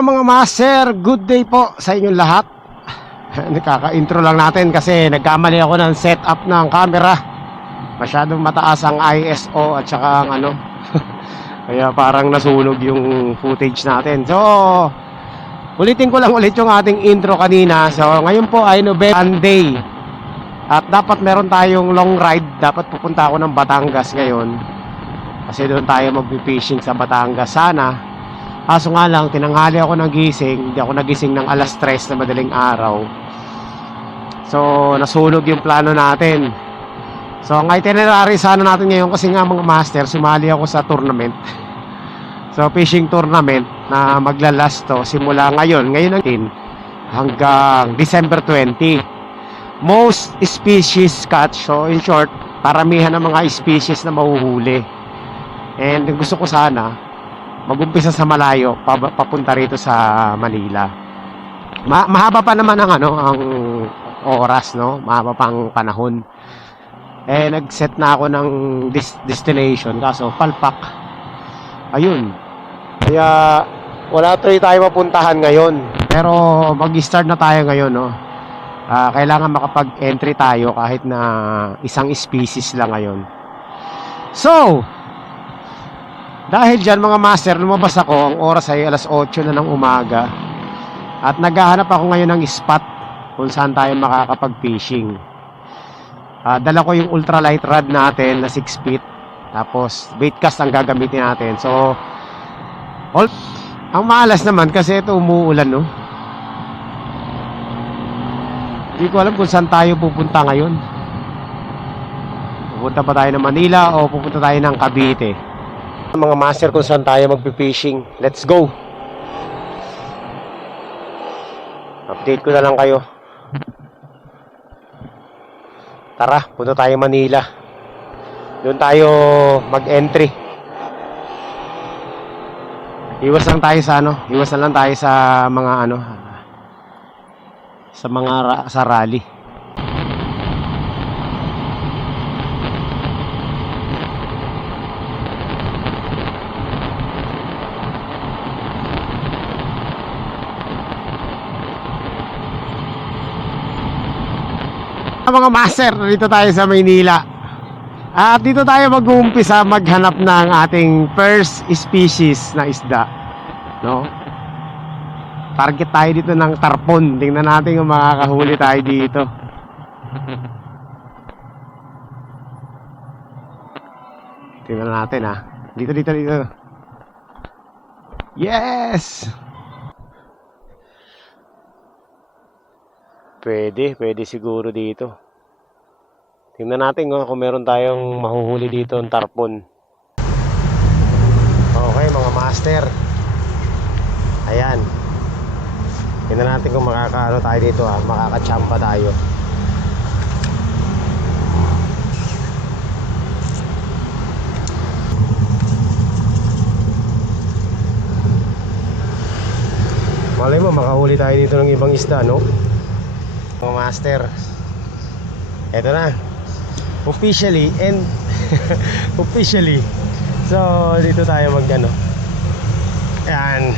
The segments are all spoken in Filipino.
Hello mga master, good day po sa inyong lahat. Nakaka-intro lang natin kasi nagkamali ako ng setup ng camera. Masyadong mataas ang ISO at saka ang ano. Kaya parang nasunog yung footage natin. So, ulitin ko lang ulit yung ating intro kanina. So, ngayon po ay Sunday. At dapat meron tayong long ride. Dapat pupunta ako ng Batangas ngayon. Kasi doon tayo mag-fishing sa Batangas sana. Kaso nga lang, tinanghali ako ng gising. Hindi ako nagising ng alas 3 na madaling araw. So, nasunog yung plano natin. So, ang itinerary sana natin ngayon, kasi nga mga master, sumali ako sa tournament. So, fishing tournament na maglalast to simula ngayon ang 10 hanggang December 20. Most species catch. So, in short, paramihan ng mga species na mahuhuli. And gusto ko sana mag-umpisa sa malayo, papunta rito sa Manila. Mahaba pa naman ang ang oras, no? Mahaba pang panahon. Nag-set na ako ng destination, kaso palpak. Ayun. Kaya wala tayo mapuntahan ngayon. Pero mag-start na tayo ngayon, no? Kailangan makapag-entry tayo kahit na isang species lang ngayon. So, dahil dyan mga master, lumabas ako. Ang oras ay alas 8 na ng umaga. At naghahanap ako ngayon ng spot kung saan tayo makakapag-fishing. Dala ko yung ultralight rod natin na 6 feet. Tapos baitcast ang gagamitin natin. So, ang maalas naman kasi ito umuulan, no? Hindi ko alam kung saan tayo pupunta ngayon. Pupunta pa tayo ng Manila o pupunta tayo ng Cavite. Mga master, kung saan tayo magpi-fishing. Let's go. Update ko na lang kayo. Tara, punta tayo Manila. Doon tayo mag-entry. Iwas lang tayo sa iwas na lang tayo sa mga sa rally. Mga master, dito tayo sa Maynila. At dito tayo mag-uumpisa maghanap ng ating first species na isda, no? Target tayo dito ng tarpon. Tingnan natin kung makakahuli tayo dito. Tingnan natin Dito. Yes! Pwede siguro dito. Tingnan natin kung meron tayong mahuhuli dito ng tarpon. Okay mga master. Ayan. Tingnan natin kung makakaano tayo dito makakachamba tayo. Malay mo makahuli tayo dito ng ibang isda, no? Mga master, eto na officially and officially. So dito tayo ayan.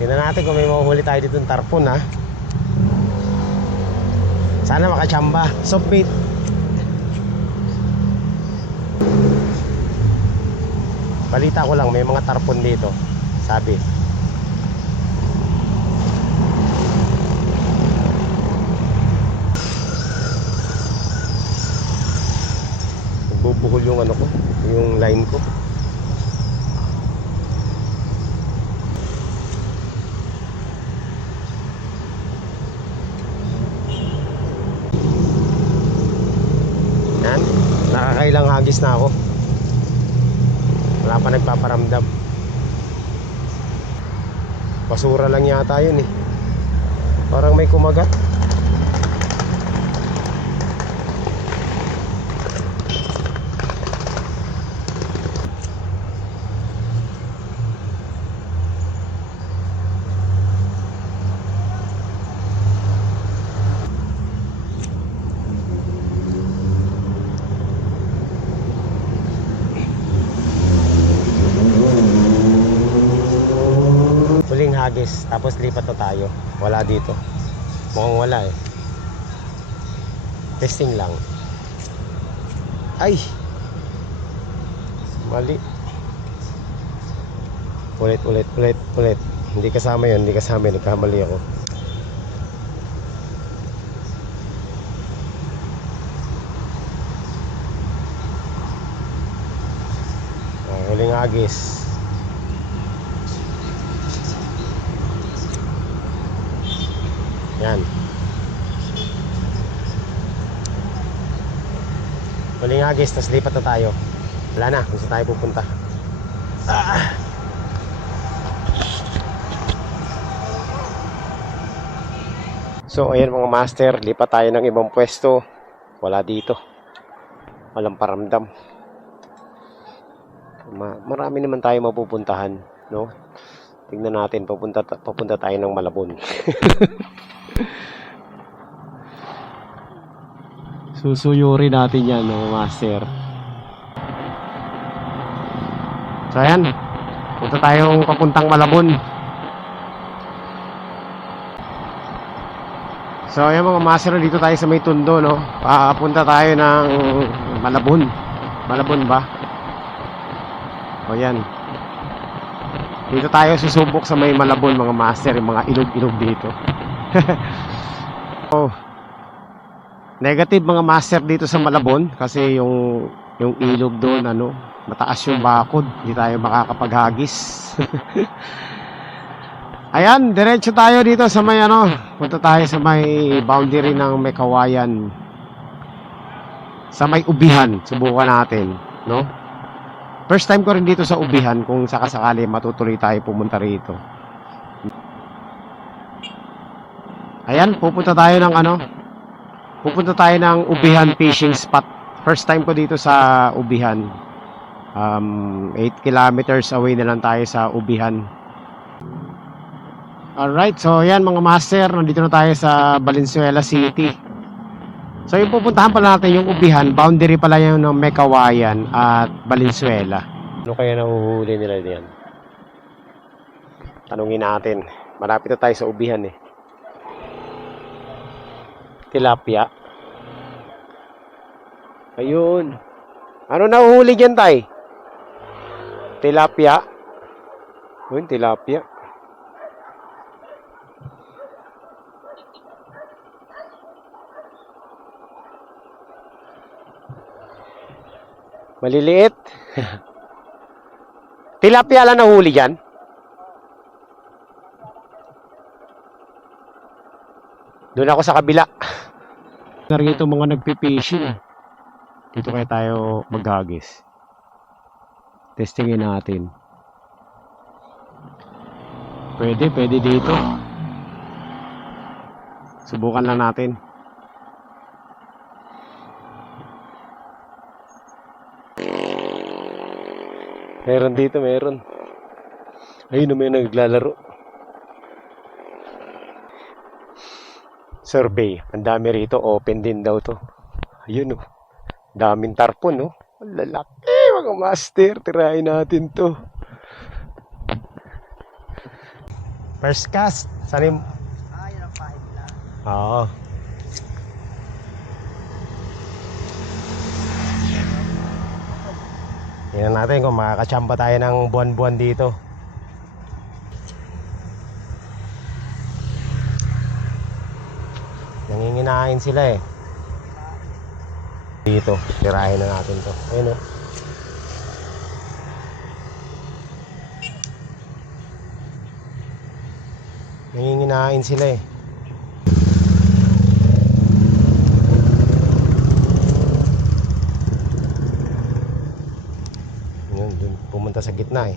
Tingnan natin kung may mahuhuli tayo dito ng tarpon. Sana makachamba. Softbait. Balita ko lang may mga tarpon dito, sabi. Bubukol yung yung line ko. Yan, nakakailang hagis na ako. Wala pa nagpaparamdam. Basura lang yata yun Parang may kumagat. agis, tapos lipat na tayo. Wala dito. Mukhang wala eh. Testing lang. Ay! Mali. Ulit. Hindi kasama yun, nagkamali ako. Huling agis. Yan. Huling agis, tapos lipat na tayo. Wala na, kung saan tayo pupunta. So ayan mga master, lipat tayo ng ibang pwesto. Wala dito. Walang paramdam. Marami naman tayo mapupuntahan, no? Tingnan natin, papunta tayo ng Malabon. Susuyuri natin yan, no, master. So ayan, punta tayong papuntang Malabon. So ayan mga master, dito tayo sa may tundo, no? Papunta tayo ng Malabon. Malabon ba? O yan. Dito tayo susubok sa may Malabon mga master, yung mga ilog-ilog dito. Oh. Negative mga master dito sa Malabon kasi yung ilog doon mataas yung bakod, hindi tayo makakapaghagis. Ayan, diretso tayo dito sa may punta tayo sa may boundary ng Mekawayan. Sa may Ubihan, subukan natin, no? First time ko rin dito sa Ubihan, kung sakasakali matutuloy tayo pumunta rito. Ayan, pupunta tayo ng Ubihan fishing spot. First time ko dito sa Ubihan. 8 kilometers away na lang tayo sa Ubihan. Alright, so ayan mga master, nandito na tayo sa Valenzuela City. So yung pupuntahan pala natin yung Ubihan, boundary pala yung ng Mekawayan at Valenzuela. Ano kaya nahuhuli nila diyan? Tanungin natin. Malapit na tayo sa Ubihan eh. Tilapia. Ayun. Ano nahuhuli diyan, tay? Tilapia. Ayun, tilapia. Maliliit. Tilapia lang nahuli dyan. Doon ako sa kabila. Narito mga nagpipishing. Dito kaya tayo maghagis. Testingin natin. Pwede dito. Subukan lang natin. Meron dito, meron. Ayun, may naglalaro. Survey. Ang dami rito. Open din daw to. Ayun, oh. Daming tarpon, oh. Ang lalaki, mga master. Tirahin natin to. First cast. Saan yung... yun ang pahit lang. Oo. Tingnan natin kung makakachamba tayo ng buwan-buwan dito. Nanginginain sila eh. Dito, tirahin na natin to. Ayun oh. Nanginginain sila eh. Pumunta sa gitna eh.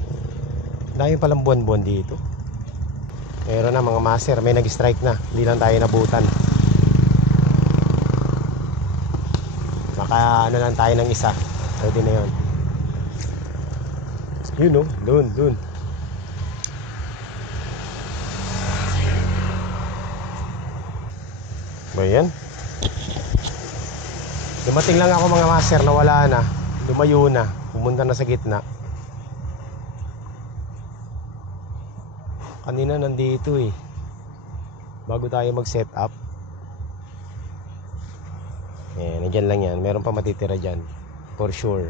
Dahil palang buwan-buwan dito. Meron na mga master, may nag-strike na. Hindi lang tayo nabutan. Maka ano lang tayo ng isa. Pwede na yun. Yun oh, doon. Ba yan? Dumating lang ako mga master na wala na. Lumayo na. Pumunta na sa gitna. Kanina nandito eh. Bago tayo mag-set up. Nandyan lang yan. Meron pa matitira dyan. For sure.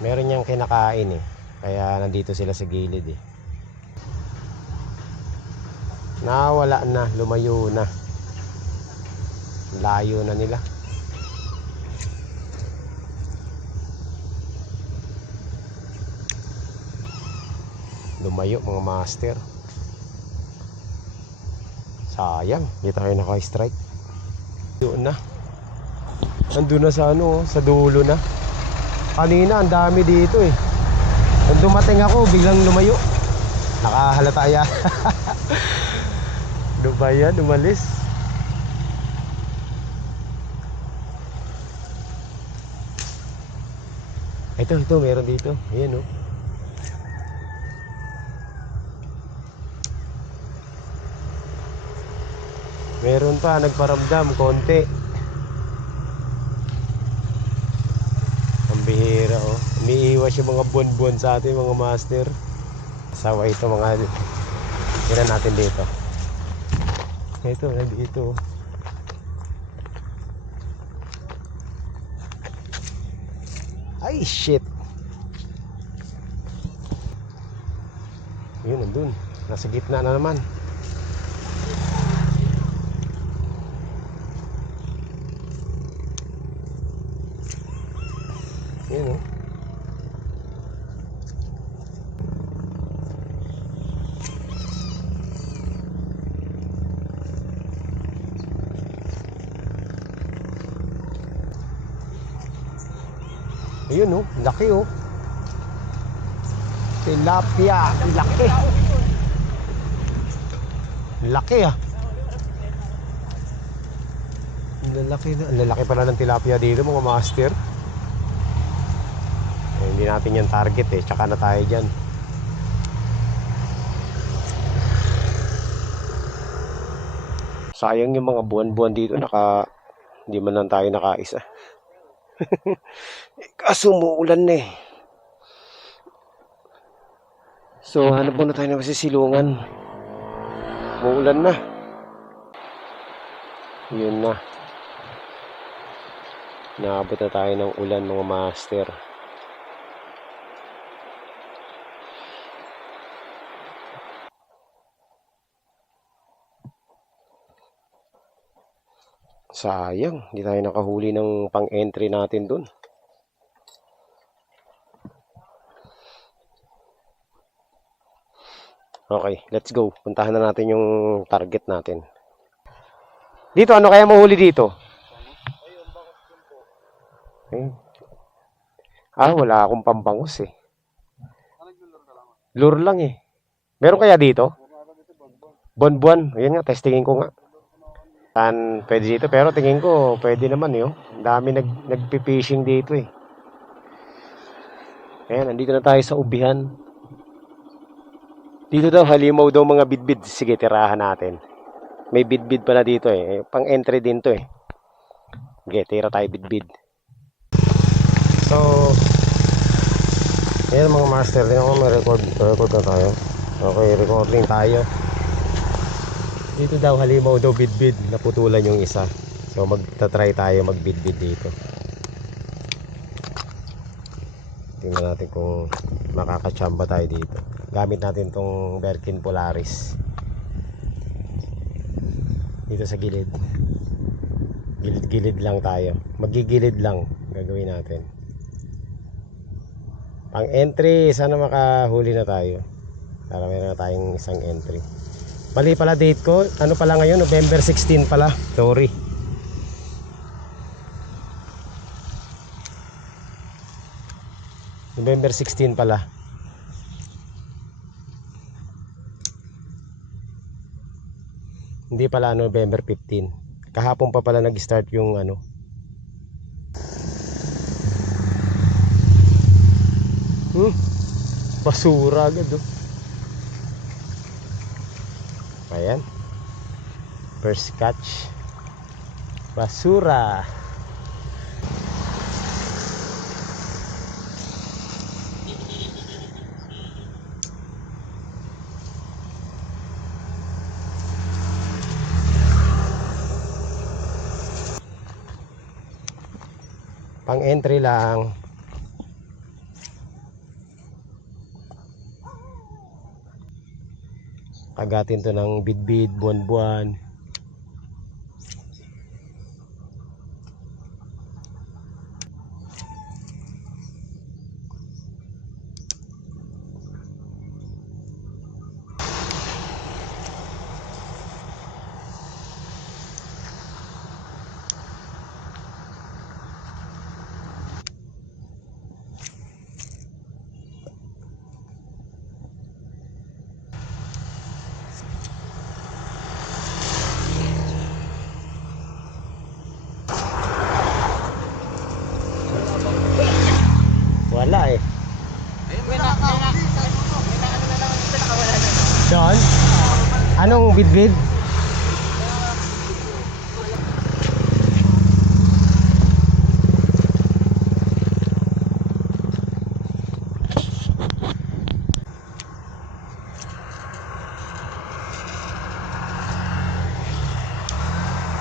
Meron niyang kinakain eh. Kaya nandito sila sa gilid eh. Nawala na. Lumayo na. Layo na nila. Lumayo mga master. Sayang. Hindi tayo naka-strike. Yun na. Nandun na sa ano. Sa dulo na. Kanina ang dami dito eh. Nung dumating ako biglang lumayo. Nakahalata ya. Ano ba yan? Umalis. Ito meron dito. Ayan oh. Meron pa nagparamdam konti. Bihira oh. Umiiwas yung mga buwan-buwan sa atin mga master. Sawa ito mga. Tira natin dito. Ito, nandito. Ay shit. Yun nandun. Nasa gitna na naman. Yun oh. Ayun oh, laki oh. Tilapia, laki. Laki ah. Lalaki pala ng tilapia dito mga master. Hindi natin yung target eh, tsaka na tayo dyan. Sayang yung mga buwan-buwan dito, hindi man lang tayo nakaisa. Kaso umuulan na eh. So hanap muna tayo ng masisilungan. Umuulan na. Yun na. Naabot na tayo ng ulan mga master. Sayang, hindi tayo nakahuli ng pang-entry natin dun. Okay, let's go. Puntahan na natin yung target natin. Dito, ano kaya mahuli dito? Eh. Wala akong pambangus eh. Lure lang eh. Meron kaya dito? Bonbon. Ayan nga, testingin ko nga. Pwede dito, pero tingin ko pwede naman yun. Ang dami nagpi-fishing dito eh. Ayan, nandito na tayo sa ubihan. Dito daw, halimaw daw mga bidbid. Sige, tirahan natin. May bidbid pala dito eh. Pang entry din to eh. Sige, tira tayo bidbid. So, ayan mga master. Tingnan ko may record na tayo. Okay, recording tayo. Dito daw, halimaw daw bidbid. Naputulan yung isa. So, magta-try tayo magbidbid dito. Tingnan natin kung makakachamba tayo dito. Gamit natin tong Berkin Polaris. Dito sa gilid. Gilid-gilid lang tayo. Magigilid lang gagawin natin. Pang entry, sana makahuli na tayo. Para meron na tayong isang entry. Mali pala date ko. Ano pala ngayon? November 16 pala. Sorry. November 16 pala. Hindi pala November 15. Kahapon pa pala nag-start yung ano. Basura agad oh. Ayan. First catch. Basura. Pang entry lang. Kagatin to ng bidbid, buwan-buwan. Wala eh. Doon? Anong bidbid?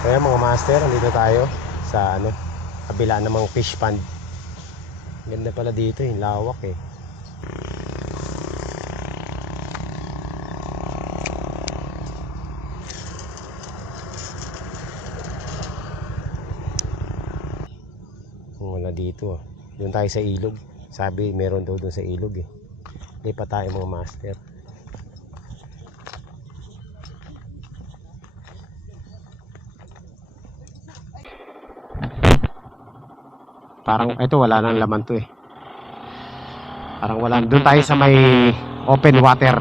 Kaya mga master, nandito tayo sa kabila namang fish pond. Ganda pala dito, yung lawak eh. Wala dito ah. Doon tayo sa ilog. Sabi meron daw doon sa ilog eh. Lipat tayo mga master. Parang ito wala nang laman to eh. Parang wala. Doon tayo sa may open water,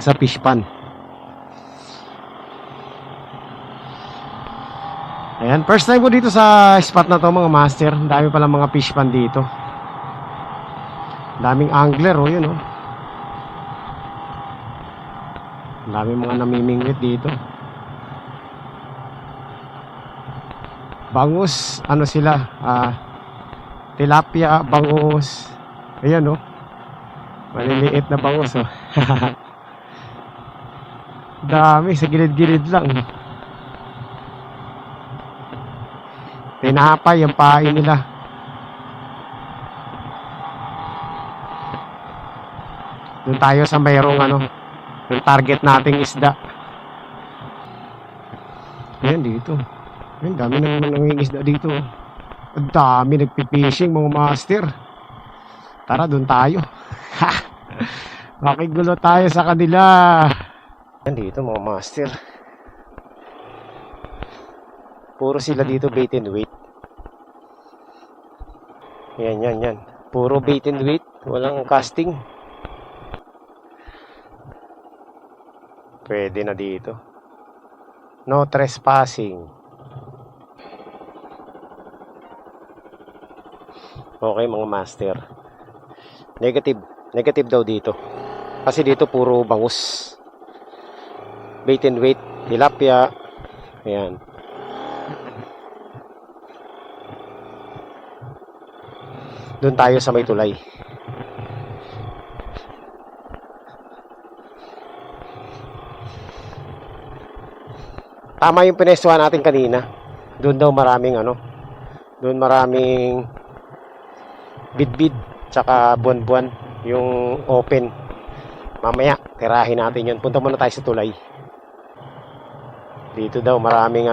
sa fish pond. Ayan, first time ko dito sa spot na to mga master. Ang dami palang mga fish pond dito. Daming angler oh, yun oh. Ang daming mga namimingwit dito. Bangus, ano sila? Tilapia, bangus. Ayan oh. Maliliit na bangus oh. Dami, sa gilid-gilid lang. Tinapay yung pain nila. Doon tayo sa mayroong yung target nating isda. Ayan dito. Ayan, dami nang nangingisda dito. Ang dami nagpipishing mga master. Tara doon tayo. Makigulo tayo sa kanila. Ayan dito mga master. Puro sila dito bait and wait. Yan. Puro bait and wait. Walang casting. Pwede na dito. No trespassing. Okay mga master. Negative daw dito. Kasi dito puro bangus. Bait and wait. Tilapia. Ayan. Doon tayo sa may tulay. Tama yung pinestuhan natin kanina. Doon daw maraming doon maraming bidbid tsaka buwan-buwan yung open. Mamaya tirahin natin yun. Punta muna tayo sa tulay. Dito daw maraming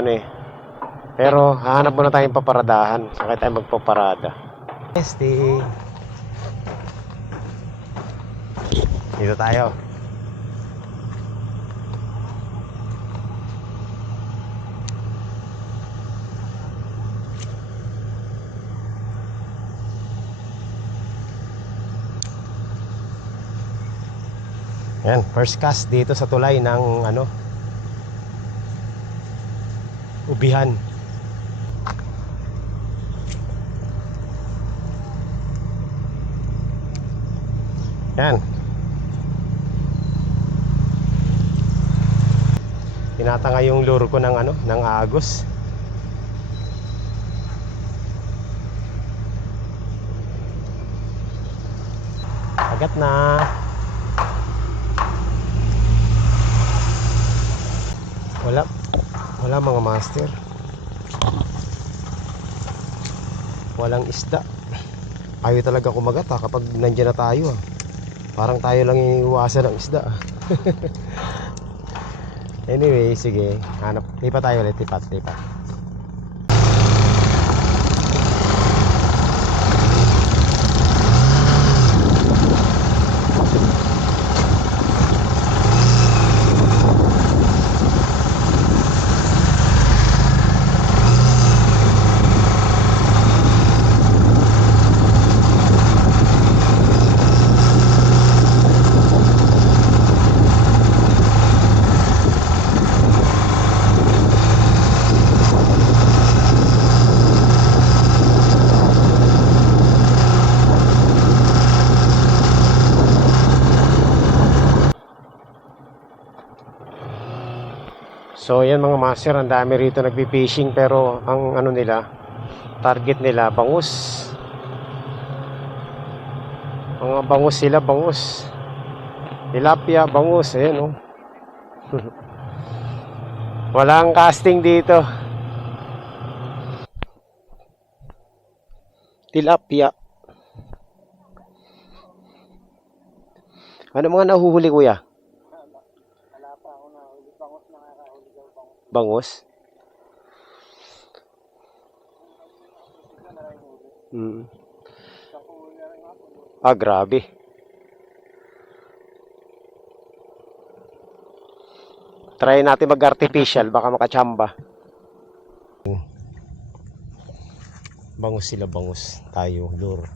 Pero hahanap muna tayong paparadahan. Saka tayo magpaparada. Testing. Dito tayo. Yan, first cast dito sa tulay ng Ubihan. Yan. Tinatanga yung lure ko ng agos. Agat na. Wala mga master. Walang isda. Ayaw talaga kumagat ha, kapag nandiyan na tayo ha. Parang tayo lang iiwasan ng isda ha. Anyway, sige, lipat tayo ulit, lipat. So yan mga master, ang dami rito nagpi-fishing pero ang ano nila, target nila bangus. Mga bangus sila, bangus. Tilapia, bangus, ayan oh. Walang casting dito. Tilapia. Ano mga nahuhuli kuya? Bangus? Grabe. Try natin mag-artificial, baka makachamba. Bangus sila, bangus. Tayo, lure.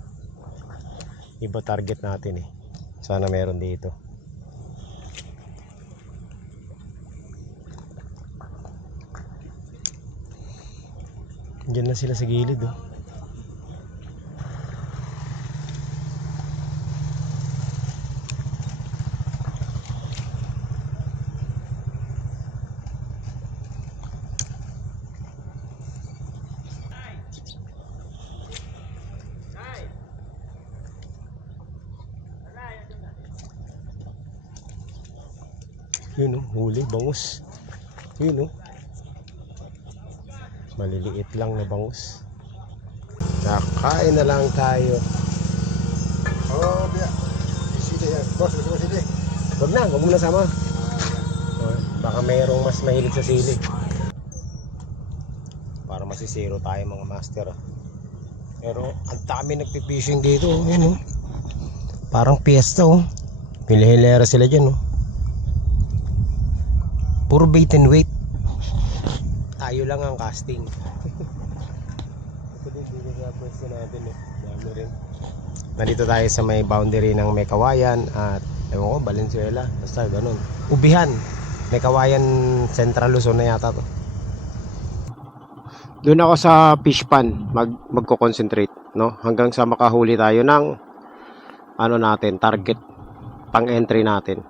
Iba target natin eh. Sana meron dito. Diyan na sila sa gilid oh. Yun oh, huli, bangus. Yun oh. Maliliit lang na bangus. Nakain na lang tayo. Oh, biya. Sili yan. Boss, gusto mo sili? Wag mo na sama. Baka mayroong mas mahilig sa sili. Para masisiro tayo mga master. Pero ang dami nagpipishing dito. Yun oh. Parang piyesta oh. Hilera sila dyan oh. Puro bait and wait. Tayo lang ang casting. Ito din dito sa pwesto natin eh. Dami rin. Nandito tayo sa may boundary ng Mekawayan at ewan ko, Valenzuela. Basta ganun. Ubihan. Mekawayan Central Luzon na yata to. Doon ako sa fish pan magko-concentrate, no? Hanggang sa makahuli tayo ng ano natin, target pang entry natin.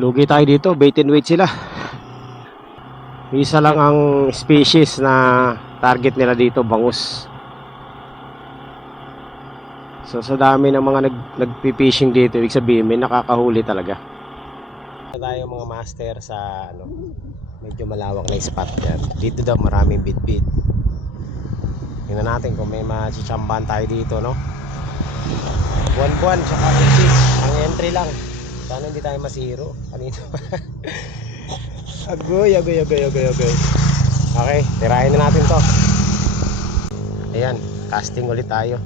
Lugi tayo dito, bait and wait sila. Isa lang ang species na target nila dito, bangus. So sa dami ng mga nagpipishing dito, ibig sabihin may nakakahuli talaga. Tayo mga master sa ano, medyo malawak na spot yan. Dito daw maraming bit-bit. Tingnan natin kung may machichambahan tayo dito, no? Buwan-buwan, tsaka bit-bit. Ang entry lang. Sana hindi tayo masiro. Kanina pa. Agoy. Okay, tirahin na natin to. Ayan, casting ulit tayo.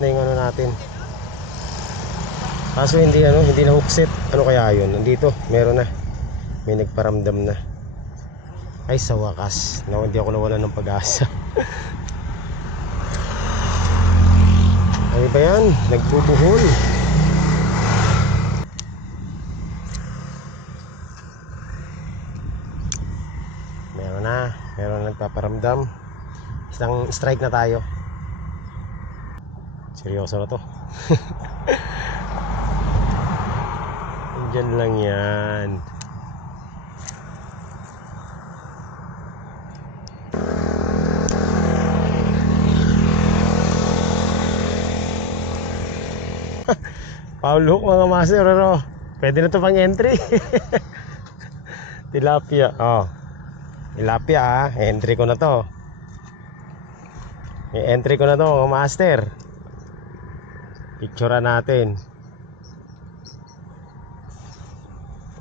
Na yung ano natin. Kaso hindi na hookset. Ano kaya yun? Nandito, meron na. May nagparamdam na. Ay sa wakas, hindi ako nawalan ng pag-asa. Ano ba yan? Nagbubuhol. Meron na nagpaparamdam. Isang strike na tayo. Seryoso na to. Diyan lang yan. Foul hook mga master, ano? Pwede na to pang entry. Tilapia. Oh. Tilapia ah. Entry ko na to. I-entry ko na to mga master. Picture natin.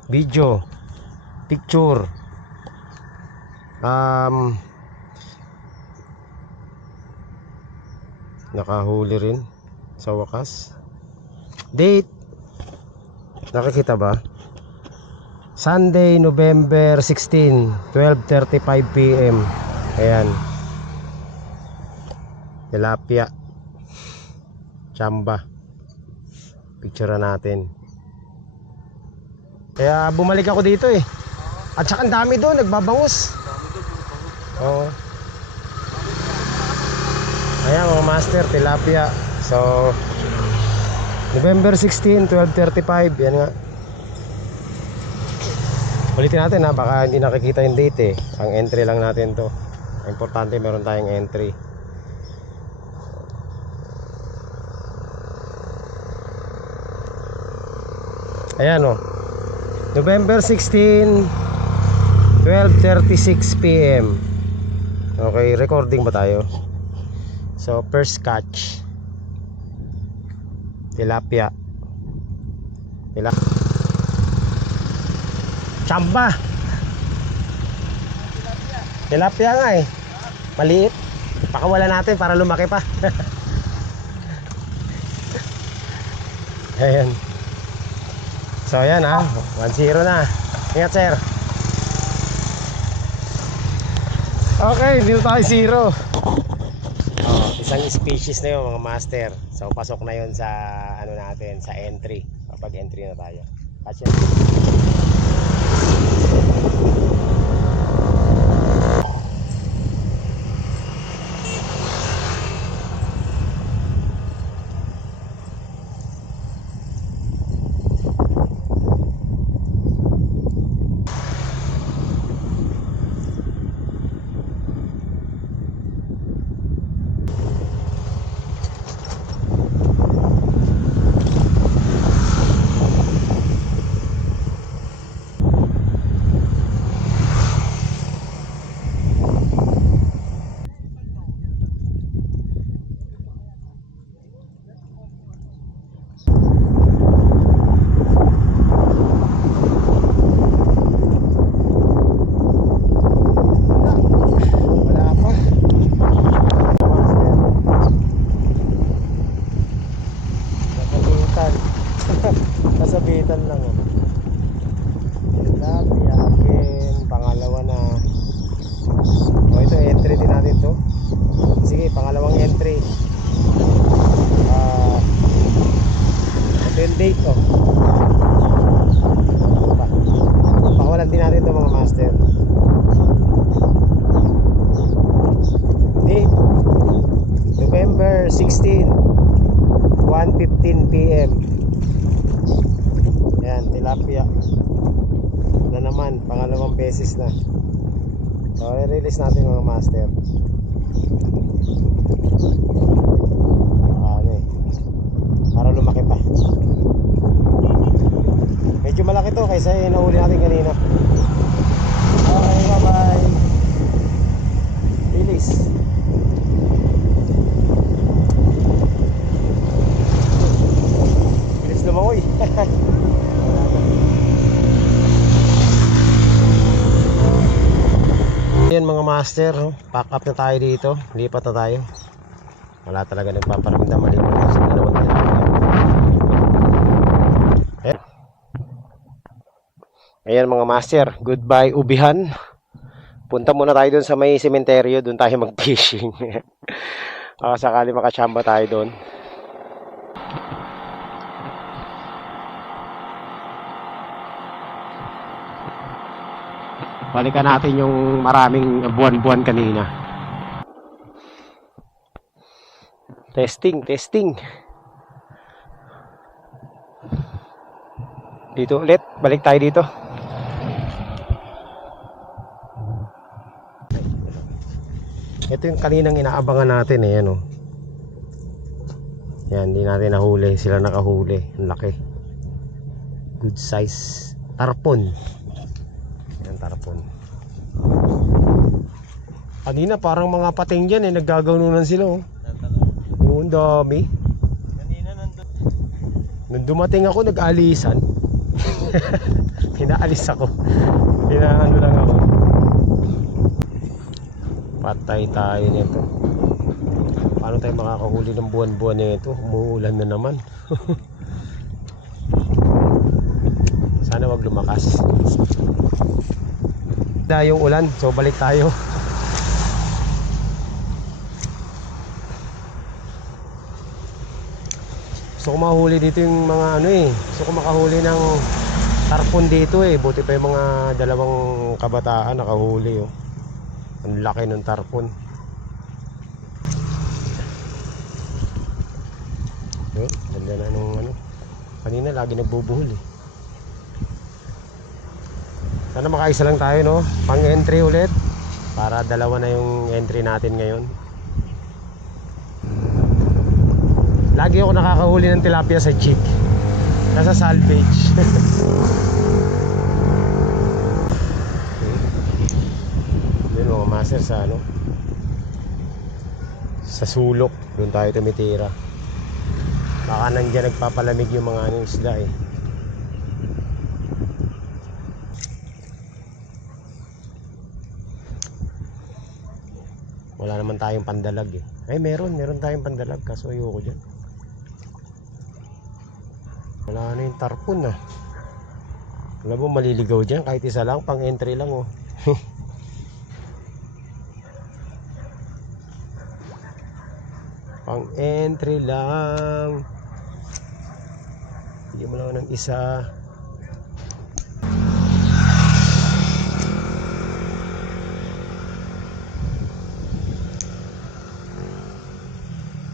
Video. Picture. Nakahuli rin sa wakas. Date. Nakikita ba? Sunday, November 16, 12:35 PM. Ayan. Tilapia. Chamba. Picture natin. Kaya bumalik ako dito eh. At saka ang dami doon, nagbabangus. Oo. Ayan mga master, tilapia. So November 16, 12:35. Yan nga. Ulitin natin ha, baka hindi nakikita yung date eh. Ang entry lang natin to. Importante meron tayong entry. Ayan o, November 16, 12:36 PM. Okay, recording ba tayo? So first catch, tilapia. Chamba. Tilapia nga eh. Maliit. Pakawala natin para lumaki pa. Ayan. So ayan ha, 1-0 na. Ingat sir. Okay, dito tayo 0. Isang species na yun mga master. So pasok na yun sa ano natin, sa entry. Kapag entry na tayo. Kasi kasabitan lang oh. Tilapia again, pangalawa na. Oh, ito entry din natin to. Sige, pangalawang entry. Ito yung date oh. Pakawalan din natin to mga master. Date November 16, 1:15 PM. Ayan, tilapia na naman, pangalawang beses na. So, i-release natin mga master. Ano eh, para lumaki pa. Medyo malaki to kaysa yung nahuli natin kanina. Okay, bye bye. Release. Bilis lumangoy. Ayan mga master, pack up na tayo dito. Lipat na tayo. Wala talaga nagpaparamdam maliban sa dalawang tilapia. Ayan mga master, goodbye Ubihan. Punta muna tayo dun sa may sementeryo. Dun tayo mag-fishing. Sakali makachamba tayo dun. Balikan natin yung maraming buwan-buwan kanina. Testing. Dito ulit, balik tayo dito. Ito yung kaninang inaabangan natin eh, ano. Yan, hindi natin nahuli. Sila nakahuli. Ang laki. Good size. Tarpon. Yan, tarpon. Kanina parang mga pating dyan eh. Naggagawnunan sila oh. Oo, ang dami. Kanina nandun. Nung dumating ako, nag-alisan. Pinaalis ako. Pinaano lang ako. Patay tayo nito. Paano tayo makakahuli ng buwan-buwan nito? Umuulan na naman. Sana wag lumakas. Na yung ulan, so balik tayo. Gusto ko mahuli dito yung mga ano eh. Gusto ko makahuli ng tarpon dito eh. Buti pa yung mga dalawang kabataan nakahuli oh. Ang laki ng tarpon. Oh, ganda na nung ano. Kanina lagi nagbubuhol eh. Sana makaisa lang tayo no. Pang entry ulit. Para dalawa na yung entry natin ngayon. Lagi ako nakakahuli ng tilapia sa jig. Nasa salvage. Yun mga master sa ano. Sa sulok. Doon tayo tumitira. Baka nandiyan nagpapalamig yung mga ano, isda eh. Wala naman tayong pandalag eh. Ay meron tayong pandalag kaso ayoko dyan. Wala na yung tarpon ah. Alam mo maliligaw dyan kahit isa lang, pang entry lang oh. Pang entry lang. Hindi mo lang ng isa.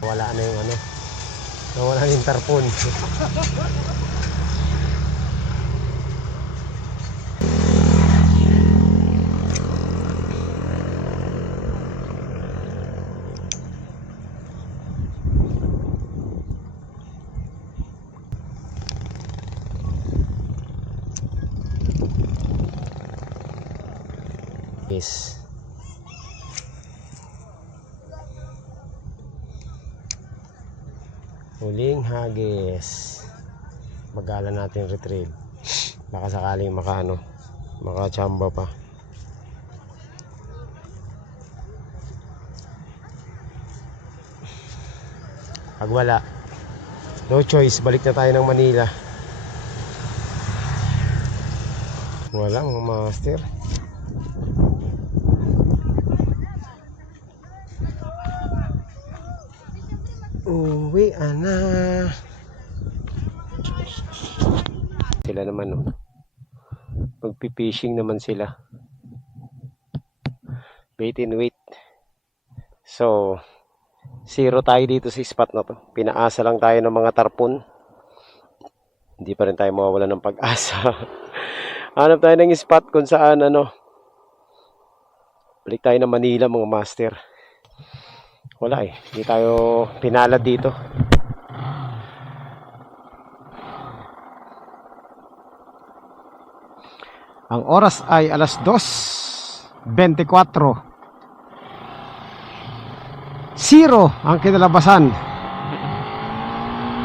Wala na yung ano. Nawala na yung tarpon. Yes. Huling hagis. Magala natin retrieve. Baka sakaling makachamba pa. Pag wala, no choice, balik na tayo ng Manila. Wala mga master. Uwi na. Sila naman oh. Magpipishing naman sila. Bait and wait. So, zero tayo dito sa spot na to. Pinaasa lang tayo ng mga tarpon. Hindi pa rin tayo mawawala ng pag-asa. Hanap tayo ng spot kung saan ano. Balik tayo ng Manila mga master. Wala eh. Hindi tayo pinalad dito. Ang oras ay alas 2:24. 0 ang kinalabasan.